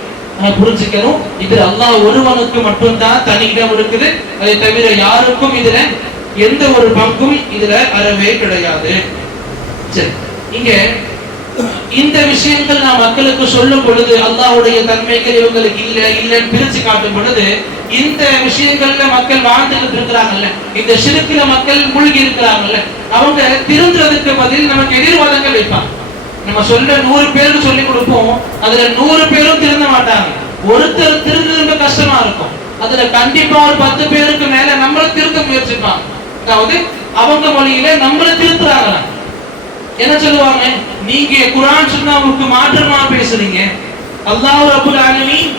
புரிஞ்சுக்கணும். இது அல்லாஹ் ஒருவனுக்கு மட்டும்தான் தனி இடம் இருக்குது. அதை தவிர யாருக்கும் இதுல எந்த ஒரு பங்கும் இதுல அறவே கிடையாது. சரி, இங்க இந்த விஷயங்கள் நான் மக்களுக்கு சொல்லும் பொழுது அல்லாஹ்வுடைய தன்மைகள் இவங்களுக்கு இல்லைன்னு பிரிச்சு காட்டும் பொழுது இந்த விஷயங்கள்ல மக்கள் வாழ்ந்துட்டு இருக்கிறாங்கல்ல, இந்த ஷிர்க்ல மக்கள் மூழ்கி இருக்கிறாங்கல்ல, அவங்க திருந்துறதுக்கு பதில் நமக்கு எதிர்வாதங்கள் வைப்பாங்க. நம்ம சொல்ற 100 பேருக்கு சொல்லி கொடுப்போம், அதுல 100 பேரும் திருந்த மாட்டாங்க. ஒருத்தர் திருந்த ரொம்ப கஷ்டமா இருக்கும். அதுல கண்டிப்பா ஒரு 10 பேருக்கு மேல நம்மள திருத்த முயற்சிப்பாங்க. அதாவது அவங்க மொழியில நம்மள திருத்துறாங்க. என்ன சொல்லுவாங்க, நீங்க குர்ஆன் சுன்னாவுக்கு மாற்றமா பேசுறீங்க. அல்லாஹ் ரப்பல் ஆலமீன்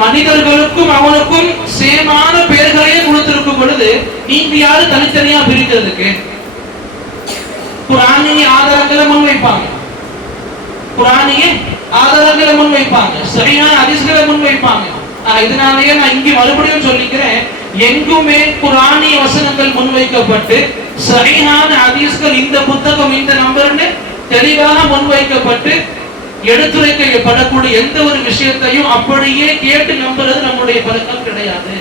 மனிதர்களுக்கும் அவனுக்கும் சேமான பெயர்களையே கொடுத்திருக்கும் பொழுது நீங்க யாரு தனித்தனியா பிரிக்கிறதுக்கு? குர்ஆனிய ஆதாரங்களை முன்வைப்பாங்க, குர்ஆனிய ஆதாரங்களை முன்வைப்பாங்க, சரியான ஹதீஸ்களை முன்வைப்பாங்க. இதனாலேயே நான் இங்க மறுபடியும் சொல்லிக்கிறேன், எங்குமே குர்ஆனிய வசனங்கள் முன்வைக்கப்பட்டு சரியான ஹதீஸ்கள் இந்த புத்தகம் இந்த நம்பர்னு தெளிவாக முன்வைக்கப்பட்டு எடுத்துரைக்கப்படக்கூடிய எந்த ஒரு விஷயத்தையும் அப்படியே கேட்டு நம்புறது நம்முடைய பழக்கம் கிடையாது.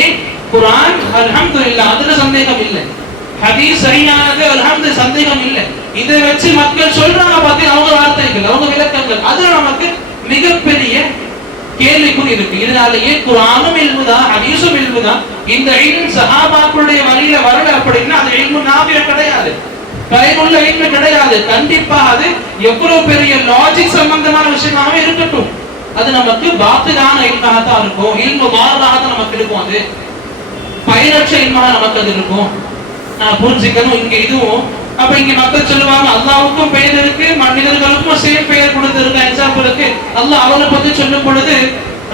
ஏன்? குர்ஆன் அல்ஹம்துலில்லாஹ் அதுல சந்தேகம் இல்லை, ஹதீஸ் சரியானது அல்ஹம்துலில்லாஹ் சந்தேகம் இல்லை. இதை வச்சு மக்கள் சொல்றாங்க பார்த்தீங்க, அவங்க வார்த்தைகள் அவங்க விளக்கங்கள், அதுல நமக்கு மிகப்பெரிய கேள்விக்குறி இருக்கு. இதனாலேயே குர்ஆனும் இல்முதான் ஹதீஸும் இல்முதான். இந்த இல்ம் சஹாபாக்களுடைய வழியில வரல அப்படின்னா அது இல்மு நாஃபிஅ கிடையாது, பயனுள்ள இல்மு கிடையாது. கண்டிப்பா அது எவ்வளவு பெரிய லாஜிக் சம்பந்தமான விஷயமாக இருக்கட்டும், அது நமக்கு பாத்திலான இல்மாக தான் இருக்கும், இல்மு மாறதாக தான் நமக்கு இருக்கும், அது பயனற்ற இல்மாக நமக்கு அது இருக்கும். நான் புரிஞ்சுக்கணும் இங்க இதுவும். அப்ப இங்க மக்கள் சொல்லுவாங்க, அல்லாஹ்வுக்கும் பெயர் இருக்கு, மனிதர்களுக்கும் சேம் பெயர் கொடுத்திருக்கான். எக்ஸாம்பிளுக்கு அல்லாஹ் அவனை பத்தி சொல்லும் பொழுது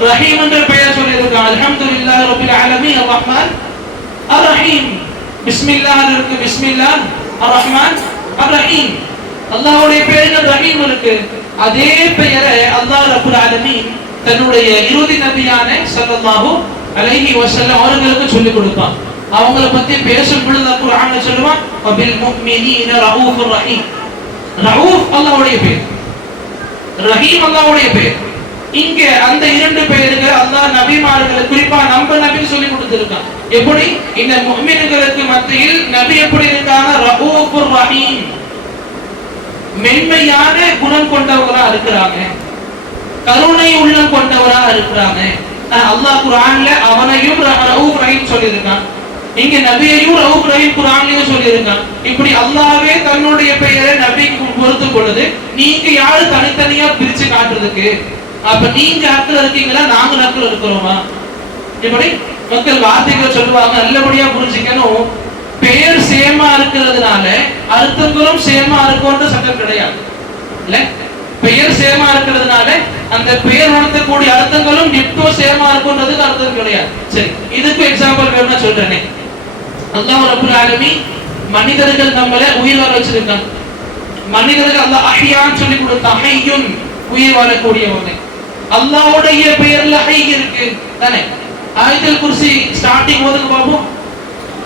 ரஹீம் என்ற பெயர் சொல்லியிருக்கான். அல்ஹம்துலில்லாஹி ரப்பில் ஆலமீன் அர் ரஹ்மான் அர் ரஹீம். பிஸ்மில்லாஹ் இருக்கு, பிஸ்மில்லாஹ் அர் ரஹ்மான் அர் ரஹீம். அல்லாஹ்வுடைய பெயர்கள் ரஹீம் இருக்கு. அதே பெயரை அல்லாஹ் ரப்புல் ஆலமீன் தன்னுடைய இறுதி நபியான ஸல்லல்லாஹு அலைஹி வஸல்லம் அவர்களுக்கு சொல்லிக் கொடுப்பான். அவங்கள பத்தி பேசும் பொழுது குர்ஆன்ல சொல்லுவான், வபில் முஃமினீன ரഊஃபுர் ரஹீம். ரഊஃப் அல்லாஹ்வுடைய பெயர், ரஹீம் அல்லாஹ்வுடைய பெயர். இங்க அந்த இரண்டு பெயர்கள் அல்லாஹ் நபிமார்களுக்கு குறிப்பா நம்ம நபிக்கு சொல்லி கொடுத்திருக்கான். எப்படி இந்த முஃமின்களுக்கு மத்தியில் நபி எப்படி இருக்காங்க? ரഊஃபுர் ரஹீம், மென்மையான குணம் கொண்டவரா இருக்கிறாங்க, கருணை உள்ளம் கொண்டவரா இருக்கிறாங்க. அல்லாஹ் குர்ஆன்ல அவனையும் ரഊஃப் ரஹீம் சொல்லியிருக்கான், இங்க நபியையும் ரഊஃப் ரஹீம் குர்ஆன்லயும் சொல்லியிருக்கான். இப்படி அல்லாஹ்வே தன்னுடைய பெயரை நபிக்கு பொறுத்தும் பொழுது நீங்க யாரு தனித்தனியா பிரிச்சு காட்டுறதுக்கு? அப்ப நீங்க அக்கறை இருக்கீங்களா, நாங்க அக்கறை இருக்கிறோமா? இப்படி மக்கள் வார்த்தைகளை சொல்லுவாங்க. நல்லபடியா புரிஞ்சுக்கணும், பெயர் சேமா இருக்கிறதுனால அர்த்தங்களும் சேமா இருக்கும்ன்ற சட்டம் கிடையாது. இல்ல, பெயர் சேமா இருக்கிறதுனால அந்த பெயர் உணர்த்தக்கூடிய அர்த்தங்களும் டிட்டோ சேமா இருக்கும்ன்றதுக்கு அர்த்தம் கிடையாது. சரி, இதுக்கு எக்ஸாம்பிள் வேணும்னா சொல்றேனே. அல்லாஹ் ரப்பல் ஆலமீன் மனிதர்கள் நம்மளை உயிர் வாழ வச்சிருக்கான். மனிதர்கள் அல்லாஹ் அஹ்யான்னு சொல்லி கொடுத்தான், ஹய்யுன் உயிர் வாழக்கூடியவங்க. அல்லாஹ்வுடைய பெயர்ல ஹை இருக்கு தானே? ஆயத்துல் குர்சி ஸ்டார்டிங் ஓதுங்க பாப்போம்.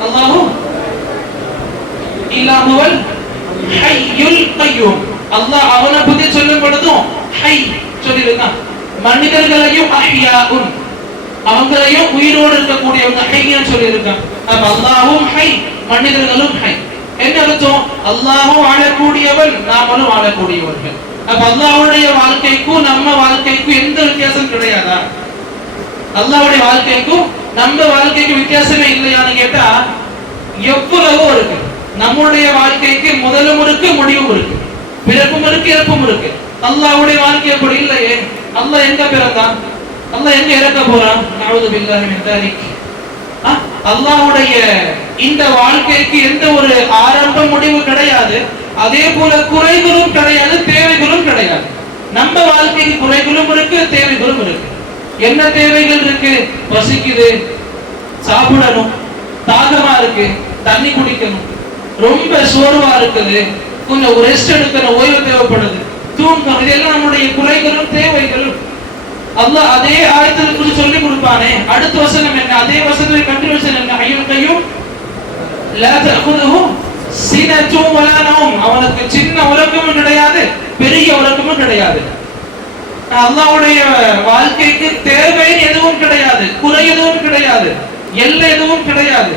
அல்லாஹு இல்லாஹுவல் ஹய்யுல் கய்யூம். அல்லாஹ் அவனை பத்தி சொல்லும் பொழுதும் ஹை சொல்லியிருக்கான். மனிதர்களையும் அஹ்யாஉன், அவங்களையும் உயிரோடு இருக்கக்கூடியவங்க ஹைன்னு சொல்லியிருக்கான். அப்ப அல்லாஹும் ஹை, மனிதர்களும் ஹை. என்ன அர்த்தம்? அல்லாஹும் வாழக்கூடியவன், நாமளும் வாழக்கூடியவர்கள். அப்ப அல்லாஹ்வுடைய வாழ்க்கைக்கும் நம்ம வாழ்க்கைக்கும் எந்த வித்தியாசம் கிடையாதா? அல்லாஹ்வுடைய வாழ்க்கைக்கும் நம்ம வாழ்க்கைக்கும் வித்தியாசமே இல்லையான்னு கேட்டா எவ்வளவோ இருக்கு. நம்முடைய வாழ்க்கைக்கு முதலும் இருக்கு, முடிவும் இருக்கு, பிறப்பும் இருக்கு, இறப்பும் இருக்கு. அல்லாஹ்வுடைய வாழ்க்கை அப்படி இல்லையே. அல்லாஹ் எங்க பிறந்தான்? அல்லாஹ் எங்க இறக்க போறான்? நஊது பில்லாஹி மின் தாலிக். அல்லாஹ்வுடைய இந்த வாழ்க்கைக்கு எந்த ஒரு ஆரம்ப முடிவு கிடையாது. அதே போல குறைகளும் கிடையாது, தேவைகளும் கிடையாது. நம்ம வாழ்க்கைக்கு குறைகளும் இருக்கு, தேவைகளும் இருக்கு. என்ன தேவைகள் இருக்கு? பசிக்குது, சாப்பிடணும், தாகமா இருக்கு, தண்ணி குடிக்கணும், ரொம்ப சோர்வா இருக்குது, கொஞ்சம் ரெஸ்ட் எடுக்கணும், ஓய்வு தேவைப்படுது, தூங்கணும். இதெல்லாம் நம்முடைய குறைகளும் தேவைகளும். அல்லாஹ் அதே ஆயத்தில் குறித்து சொல்லி கொடுப்பானே. அடுத்த வசனம் என்ன? அதே வசனத்தை கண்டினியூஷன் என்ன? ஹய்யுல் கய்யூம் லா தஅகுதுஹு சினத்தும் வலா நௌம். அவனுக்கு சின்ன உறக்கமும் கிடையாது, பெரிய உறக்கமும் கிடையாது. அல்லாஹ்வுடைய வாழ்க்கைக்கு தேவை எதுவும் கிடையாது, குறை எதுவும் கிடையாது, எல்லை எதுவும் கிடையாது.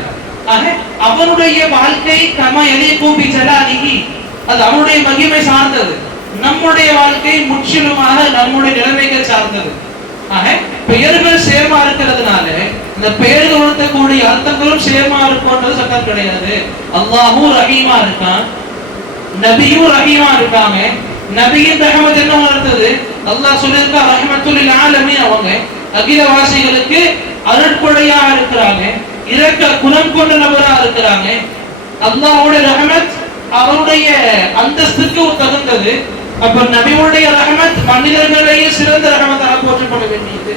ஆக அவனுடைய வாழ்க்கை கம யலீகு பி ஜலாலிஹி, அது அவனுடைய மகிமை சார்ந்தது. நம்முடைய வாழ்க்கை முற்றிலுமாக நம்முடைய நிலைமைகள் சார்ந்தது. ஆக பெயர்கள் சேமா இருக்கிறதுனால இந்த பெயர்கள் உணர்த்தக்கூடிய அர்த்தங்களும் சேமா இருக்கும்ன்றது சட்டம் கிடையாது. அல்லாஹ்வும் ரஹீமா இருக்கான், நபியும் ரஹீமா இருக்காங்க, நபியின் ரஹமத் என்ன உணர்த்தது? அல்லாஹ் சொல்லியிருக்கா ரஹ்மத்துல் ஆலமீன், அவங்க அகிலவாசிகளுக்கு அருட்கொடையாக இருக்கிறாங்க, இரக்க குணம் கொண்ட நபரா இருக்கிறாங்க. அல்லாஹ்வுடைய ரஹமத் அவருடைய அந்தஸ்துக்கு தகுந்தது. அப்ப நபியுடைய ரஹமத் மனிதர்களையே சிறந்த ரஹமத்தாக போற்றப்பட வேண்டியது.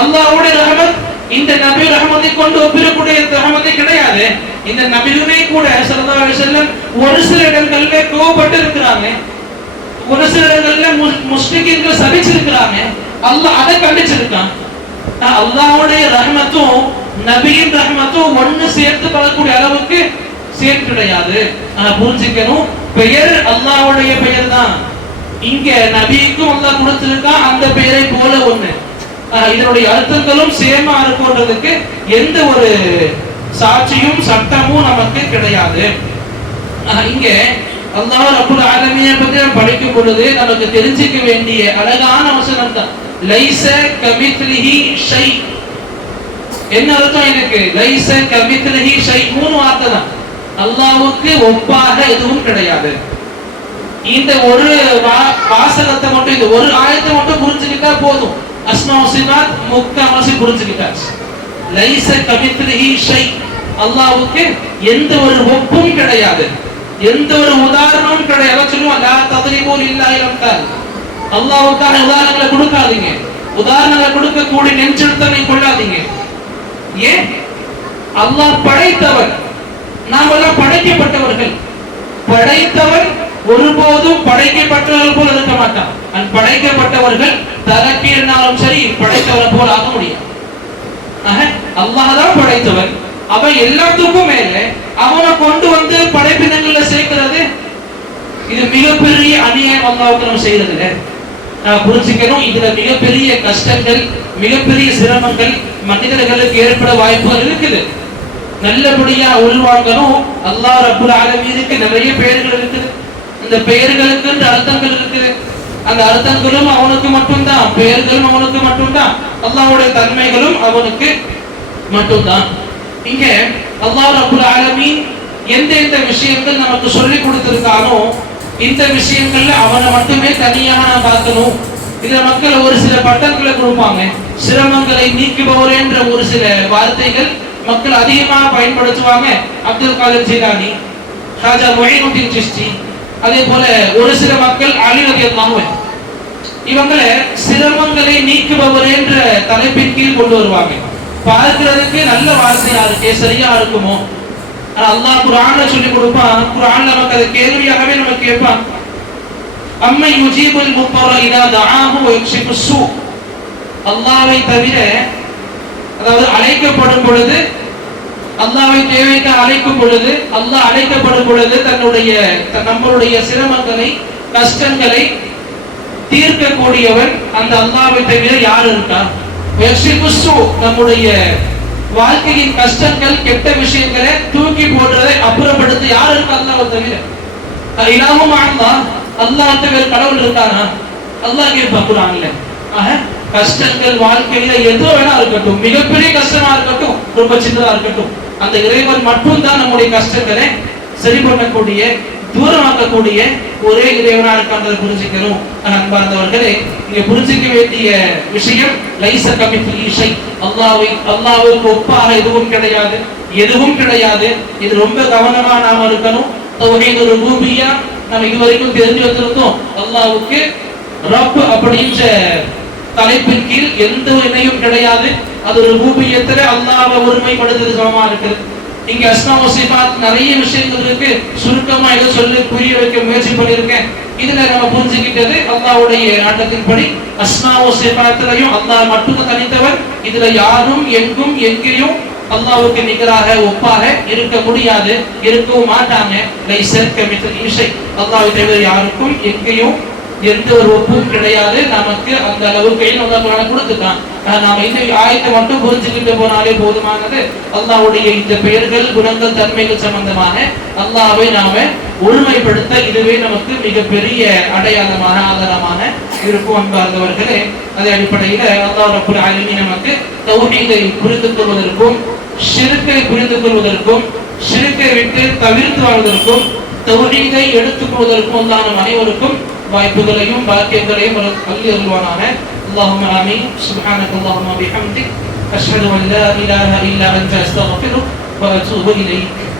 அல்லாஹ்வுடைய ரஹமத் இந்த நபி ரஹமத்தை கொண்டு ஒப்பிடக்கூடிய ரஹமத்தை கிடையாது. இந்த நபியுமே கூட ஸல்லல்லாஹு அலைஹி வஸல்லம் ஒரு சில இடங்கள்ல கோபப்பட்டு இருக்கிறாங்க, ஒரு சில இடங்கள்ல முஸ்லிம்கள் சபிச்சிருக்கிறாங்க. அல்லாஹ் அதை கண்டிச்சிருக்கான். அல்லாஹ்வுடைய ரஹமத்தும் நபியின் ரஹமத்தும் ஒன்னு சேர்த்து படக்கூடிய அளவுக்கு சேர்த்து கிடையாது. புரிஞ்சுக்கணும், பெயர் அல்லாஹ்வுடைய பெயர் தான். இங்க நபிக்கும் அல்லாஹ் கொடுத்திருக்கான் அந்த பெயரை போல ஒண்ணு. இதனுடைய அர்த்தங்களும் சேமா இருக்குன்றதுக்கு எந்த ஒரு சாட்சியும் சட்டமும் நமக்கு கிடையாது. இங்க அல்லாஹ் ரப்புல் ஆலமீனை பத்தி நாம் படிக்கும் பொழுது நமக்கு தெரிஞ்சுக்க வேண்டிய அழகான வசனம் தான் லைஸ கமித்லிஹி ஷை. என்ன அர்த்தம் எனக்கு? லைஸ கமித்லிஹி ஷை, மூணு வார்த்தை தான். அல்லாஹ்வுக்கு ஒப்பாக எதுவும் கிடையாது. இந்த ஒரு வாசகத்தை மட்டும், இந்த ஒரு ஆயத்தை மட்டும் புரிஞ்சுக்கிட்டா போதும். அஸ்மா வசிஃபாத் முக்காவாசி புரிஞ்சுக்கிட்டாச்சு. லைஸ கமித்லிஹி ஷை, அல்லாஹ்வுக்கு எந்த ஒரு ஒப்பும் கிடையாது, எந்த ஒரு உதாரணமும் கிடையாது. சொல்லுவாங்க லா தத்ரிபு லில்லாஹில் அம்தால், அல்லாஹ்வுக்கான உதாரணங்களை கொடுக்காதீங்க, உதாரணங்களை கொடுக்க கூடிய நெஞ்செழுத்தனை கொள்ளாதீங்க. ஏன்? அல்லாஹ் படைத்தவர், நாம் எல்லாம் படைக்கப்பட்டவர்கள். படைத்தவர் ஒருபோதும் படைக்கப்பட்டவர்கள் போல இருக்க மாட்டான். படைக்கப்பட்டவர்கள் தரக்கீழ்னாலும் சரி படைத்தவர் போல ஆக முடியும். அல்லாஹ் தான் படைத்தவன், அவன் எல்லாத்துக்கும் மேல அவனை கொண்டு வந்து படைப்பினங்கள்ல சேர்க்கிறது, இது மிகப்பெரிய அநியாயம். அல்லாஹ்வுக்கு நம்ம செய்யறதுல புரிஞ்சுக்கணும். இதுல மிகப்பெரிய கஷ்டங்கள், மிகப்பெரிய சிரமங்கள் மனிதர்களுக்கு ஏற்பட வாய்ப்புகள் இருக்குது. நல்லபடியா உள்வாங்கணும். அல்லாஹ் ரப்புல் ஆலமீனுக்கு நிறைய பெயர்கள் இருக்குது. இந்த பெயர்களுக்கு அர்த்தங்கள் இருக்குது. அந்த அர்த்தங்களும் அவனுக்கு மட்டும்தான், பெயர்களும் அவனுக்கு மட்டும்தான், அல்லாஹ்வுடைய தன்மைகளும் அவனுக்கு மட்டும்தான். இங்க அல்லாஹ் ரப்புல் ஆலமீன் எந்த விஷயங்கள் நமக்கு சொல்லி கொடுத்திருக்கானோ இந்த விஷயங்கள்ல அவனை மட்டுமே தனியாக நான் பார்க்கணும். இதுல மக்கள் ஒரு சில பட்டங்களை கொடுப்பாங்க, சிரமங்களை நீக்குபவர் என்ற ஒரு சில வார்த்தைகள் மக்கள் அதிகமாக பயன்படுத்துவாங்க. அப்துல் காதர் ஜிலானி, ராஜா மொஹினுddin சிஸ்தி, அதே போல ஒரு சில மக்கள் அலி ரலியல்லாஹு அன்ஹு, இவங்களை சிரமங்களை நீக்குபவர் என்ற தலைப்பின் கீழ் கொண்டு வருவாங்க. பார்க்கிறதுக்கு நல்ல வார்த்தையா இருக்கே, சரியா இருக்குமோ? அல்லாஹ் குர்ஆன்ல சொல்லி கொடுப்பான். குர்ஆன்ல நமக்கு அது கேள்வியாகவே நம்ம கேட்பான். அம்மை யுஜீபுல் முத்தர இதா தஆஹு வ யக்ஷிஃபு ஸூ. அல்லாஹ்வை தவிர, அதாவது அழைக்கப்படும் பொழுது, அல்லாஹ்வை தேவைக்கு அழைக்கும் பொழுது, அல்லாஹ் அழைக்கப்படும் பொழுது நம்மளுடைய சிரமங்களை கஷ்டங்களை தீர்க்கக்கூடியவன் அந்த அல்லாஹ்வை தவிர யார் இருக்கா? நம்முடைய வாழ்க்கையின் கஷ்டங்கள், கெட்ட விஷயங்களை தூக்கி போடுறதை அப்புறப்படுத்த யார் இருக்கா? அல்லாஹ்வை தவிர. இலாஹும் அல்லாஹ், அல்லாஹ் தவிர கடவுள் இருக்கானா? அல்லாஹ் கேட்பான் குர்ஆன்ல. கஷ்டங்கள் வாழ்க்கையில எது வேணா இருக்கட்டும், மிகப்பெரிய கஷ்டமா இருக்கட்டும், ரொம்ப சின்னதா இருக்கட்டும், அந்த இறைவன் மட்டும் தான் நம்முடைய கஷ்டங்களை சரி பண்ணக்கூடிய, தூரமாக்கக்கூடிய ஒரே இறைவனா இருக்கான்றதை புரிஞ்சுக்கணும். அன்பார்ந்தவர்களே, இங்க புரிஞ்சுக்க வேண்டிய விஷயம் லைஸ கமித்லிஹி ஷை, அல்லாஹ்வுக்கு ஒப்பாக எதுவும் கிடையாது, எதுவும் கிடையாது. இது ரொம்ப கவனமா நாம இருக்கணும். தௌஹீது ருபூபிய்யா நம்ம இதுவரைக்கும் தெரிஞ்சு வந்திருந்தோம். அல்லாஹ்வுக்கு ரப் அப்படின்ற தலைப்பின் கீழ் எந்த இணையும் கிடையாது. அது ருபூபிய்யத்துல அல்லாஹ்வை ஒருமைப்படுத்துறது சமமா இருக்குது. இங்க அஸ்மா வ சிஃபாத் நிறைய விஷயங்கள் இருக்கு. சுருக்கமா இதை சொல்லி புரிய வைக்க முயற்சி பண்ணியிருக்கேன். இதுல நம்ம புரிஞ்சுக்கிட்டது அல்லாஹ்வுடைய நாட்டத்தின்படி அஸ்மா வ சிஃபாத்லயும் அல்லாஹ் மட்டும் தனித்தவன். இதுல யாரும் எங்கும் எங்கேயும் அல்லாஹ்வுக்கு நிகராக ஒப்பாக இருக்க முடியாது, இருக்கவும் மாட்டாங்க. லைஸ கமித்லிஹி ஷை, அல்லாஹ்வை தவிர யாருக்கும் எங்கேயும் எந்த ஒரு ஒப்பும் கிடையாது. நமக்கு அந்த அளவுக்கு அல்லாஹ் கொடுத்துட்டான். நாம இந்த ஆயத்தை மட்டும் புரிஞ்சுக்கிட்டு போனாலே போதுமானது. அல்லாஹ்வுடைய இந்த பெயர்கள், குணங்கள், தன்மைகள் சம்பந்தமாக அல்லாஹ்வை நாம ஒருமைப்படுத்த இதுவே நமக்கு மிகப்பெரிய அடையாளமான ஆதாரமாக இருக்கும். அன்பார்ந்தவர்களே, அதே அடிப்படையில் அல்லாஹ் ரப்புல் ஆலமீன் நமக்கு தௌஹீதை புரிந்து கொள்வதற்கும், ஷிர்க்கை புரிந்து கொள்வதற்கும், ஷிர்க்கை விட்டு தவிர்த்து வாழ்வதற்கும், தௌஹீதை எடுத்துக் கொள்வதற்கும் அல்லாஹ் நம் அனைவருக்கும் வாய்ப்புகளையும் பாக்கியங்களையும் அள்ளி அருள்வானாக. اللهم آمين. سبحانك اللهم وبحمدك أشهد أن لا إله إلا أنت أستغفرك وأتوب إليك.